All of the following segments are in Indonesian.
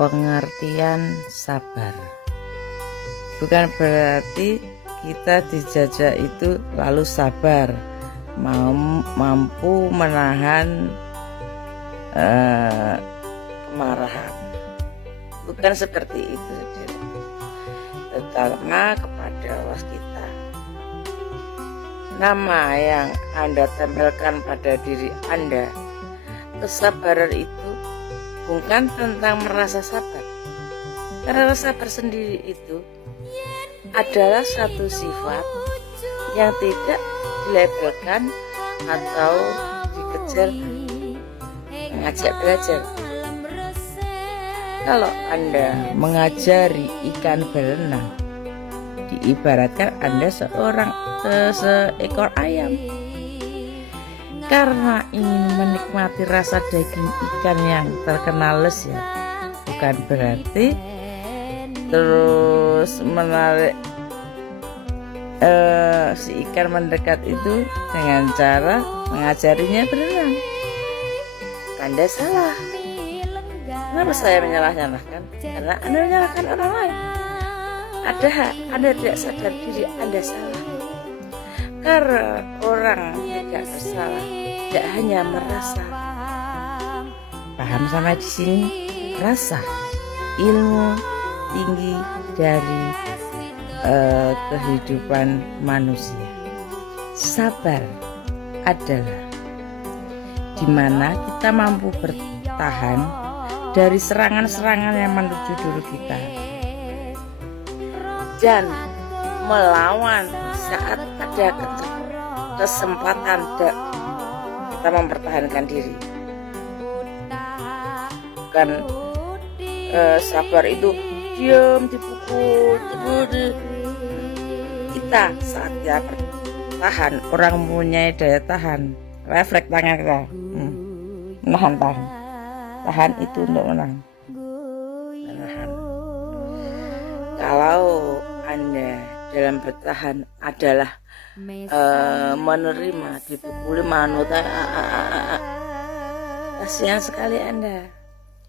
pengertian sabar. Bukan berarti kita dijajah itu lalu sabar, mampu menahan kemarahan. Bukan seperti itu, terutama kepada waskita. Nama yang Anda tempelkan pada diri Anda, kesabaran itu bukan tentang merasa sabar, karena sabar sendiri itu adalah satu sifat yang tidak dilabelkan atau dikejar mengajak belajar. Kalau Anda mengajari ikan berenang, diibaratkan Anda seekor ayam. Karena ingin menikmati rasa daging ikan yang terkena lezat, bukan berarti terus menarik si ikan mendekat itu dengan cara mengajarinya berenang. Anda salah. Kenapa saya menyalahkan? Karena Anda menyalahkan orang lain. Anda tidak sadar diri Anda salah. Karena orang tidak bersalah, tidak hanya merasa. Paham sampai di sini? Rasa, ilmu tinggi dari kehidupan manusia. Sabar adalah dimana kita mampu bertahan dari serangan-serangan yang menuju diri kita dan melawan saat ada kesempatan kita mempertahankan diri. Bukan sabar itu diam, dipukul, kita saat dia bertahan, orang mempunyai daya tahan, refleks tangan kita menahan, tahan itu untuk menahan. Kalau Anda dalam bertahan adalah menerima dipukuli manut, kasihan sekali Anda.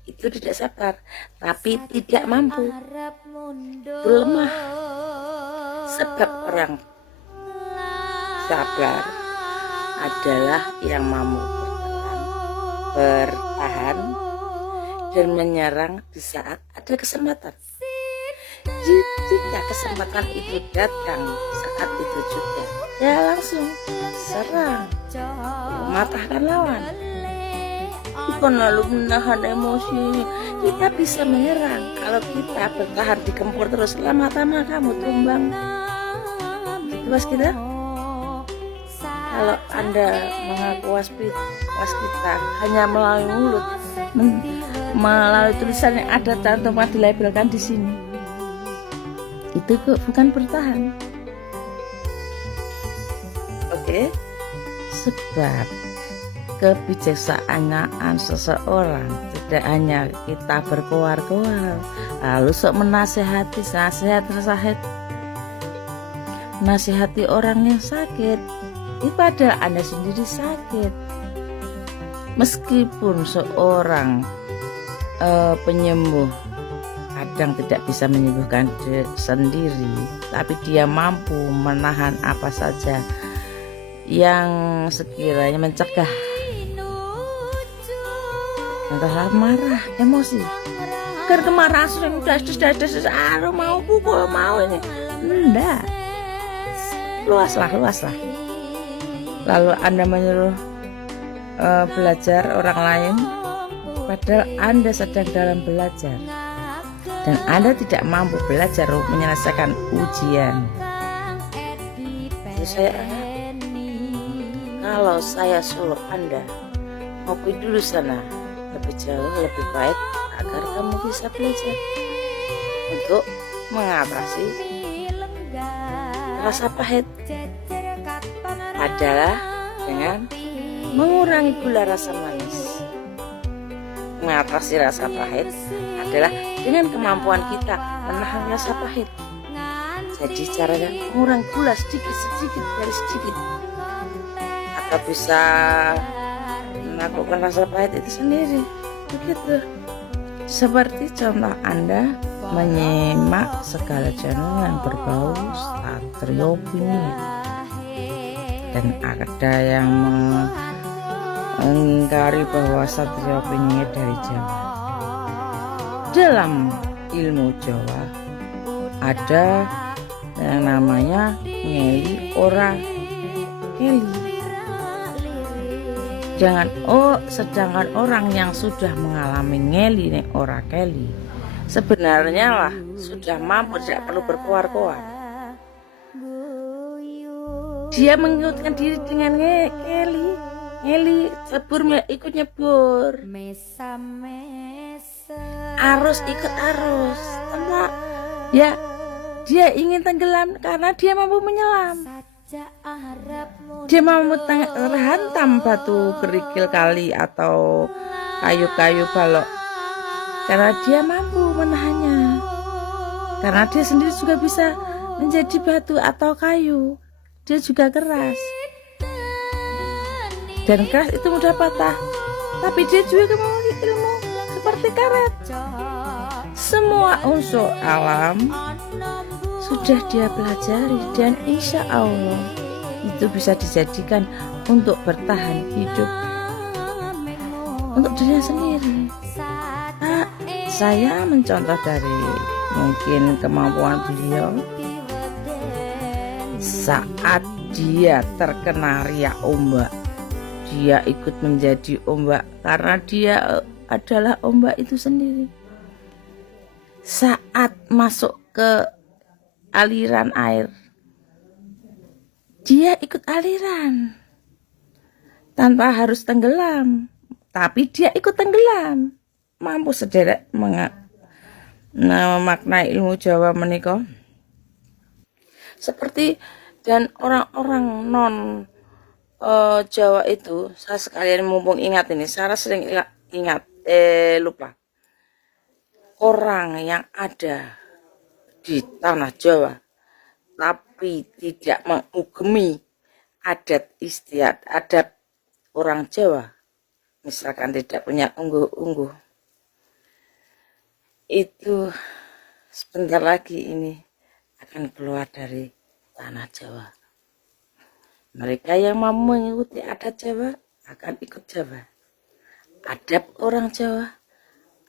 Itu tidak sabar, tapi tidak mampu, berlemah. Sebab orang sabar adalah yang mampu bertahan dan menyerang di saat ada kesempatan. Jika kesempatan itu datang saat itu juga, ya langsung serang, mematahkan lawan. Bukan lalu menahan emosi. Kita bisa menyerang. Kalau kita bertahan dikempur terus, lama-lama kamu tumbang. Itu waskita. Kalau Anda mengaku waskita hanya melalui mulut, melalui tulisan yang ada tanpa dilabelkan di sini, itu bukan bertahan. Oke? Sebab kebijaksanaan seseorang tidak hanya kita berkoar-koar lalu sok menasehati nasihati orang yang sakit, itu padahal Anda sendiri sakit. Meskipun seorang penyembuh kadang tidak bisa menyembuhkan sendiri, tapi dia mampu menahan apa saja yang sekiranya mencegah, entahlah marah, emosi. Karena kemarahan sering udah mau pukul, mau ini, enggak. Luaslah. Lalu Anda menyuruh belajar orang lain, padahal Anda sedang dalam belajar dan Anda tidak mampu belajar menyelesaikan ujian. Jadi saya kalau saya suruh Anda mau pergi dulu sana, lebih jauh, lebih baik agar kamu bisa belajar untuk mengatasi rasa pahit adalah dengan mengurangi gula rasa manis. Mengatasi rasa pahit adalah dengan kemampuan kita menahan rasa pahit. Jadi caranya mengurangi gula sedikit dari sedikit, atau bisa melakukan rasa pahit itu sendiri. Begitu. Seperti contoh Anda menyimak segala channel yang berbau satrio bingit, dan ada yang mengingkari bahwa satrio bingit dari Jawa. Dalam ilmu Jawa ada yang namanya ngeli ora keli. Sedangkan orang yang sudah mengalami ngeli nek ora keli sebenarnya lah sudah mampu, tidak perlu berkoar-koar. Dia mengikutkan diri dengan ngeli lebur ikut nyebur, arus ikut arus, tanpa ya dia ingin tenggelam karena dia mampu menyelam. Dia mampu terhantam batu kerikil kali atau kayu-kayu balok karena dia mampu menahannya. Karena dia sendiri juga bisa menjadi batu atau kayu, dia juga keras, dan keras itu mudah patah. Tapi dia juga memiliki ilmu seperti karet. Semua unsur alam sudah dia pelajari, dan insya Allah itu bisa dijadikan untuk bertahan hidup untuk dirinya sendiri. Saya mencontoh dari mungkin kemampuan beliau saat dia terkena riak ombak. Dia ikut menjadi ombak karena dia adalah ombak itu sendiri. Saat masuk ke aliran air, dia ikut aliran tanpa harus tenggelam, tapi dia ikut tenggelam. Mampu sederek memaknai ilmu Jawa menika. Seperti dan orang-orang non Jawa itu, saya sekalian mumpung ingat ini, saya sering ingat lupa. Orang yang ada di tanah Jawa tapi tidak mengugemi adat istiadat adat orang Jawa, misalkan tidak punya ungguh-ungguh, itu sebentar lagi ini akan keluar dari tanah Jawa. Mereka yang mau mengikuti adat Jawa akan ikut Jawa, adat orang Jawa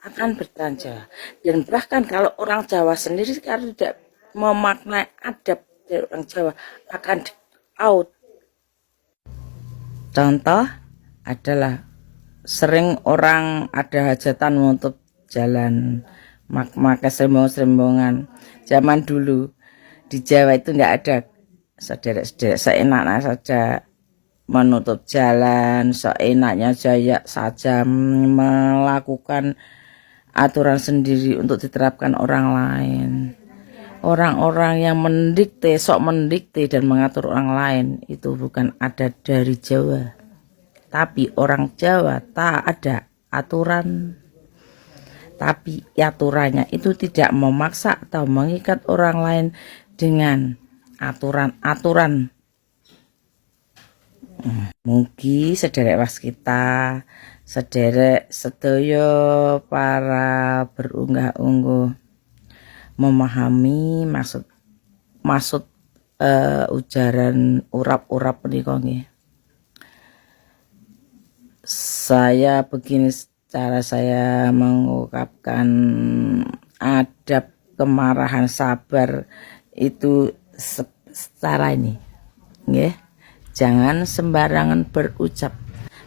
akan bertahan Jawa. Dan bahkan kalau orang Jawa sendiri kalau tidak memaknai adab dari orang Jawa akan out. Contoh adalah sering orang ada hajatan menutup jalan, maka serembong-serembongan. Zaman dulu di Jawa itu enggak ada sederek-sederek, seenaknya saja menutup jalan, seenaknya saja melakukan aturan sendiri untuk diterapkan orang lain. Orang-orang yang mendikte, sok mendikte dan mengatur orang lain itu bukan adat dari Jawa. Tapi orang Jawa tak ada aturan. Tapi aturannya itu tidak memaksa atau mengikat orang lain dengan aturan-aturan. Mugi sederek waskita, sederek sedaya para berunggah-ungguh memahami maksud ujaran urap-urap menika nggih. Saya begini cara saya mengungkapkan adab kemarahan sabar itu secara ini nggih. Jangan sembarangan berucap.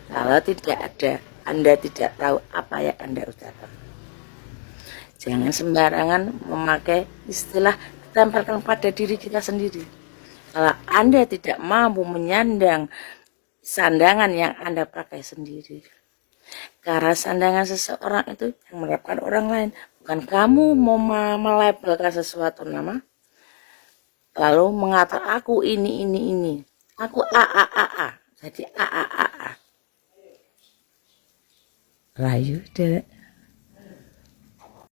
Kalau tidak ada, Anda tidak tahu apa yang Anda ucapkan. Jangan sembarangan memakai istilah ditempelkan pada diri kita sendiri. Kalau Anda tidak mampu menyandang sandangan yang Anda pakai sendiri. Karena sandangan seseorang itu yang menerapkan orang lain. Bukan kamu mau melabelkan sesuatu nama. Lalu mengatakan aku ini. Aku a. Jadi a. Rayu, Dek.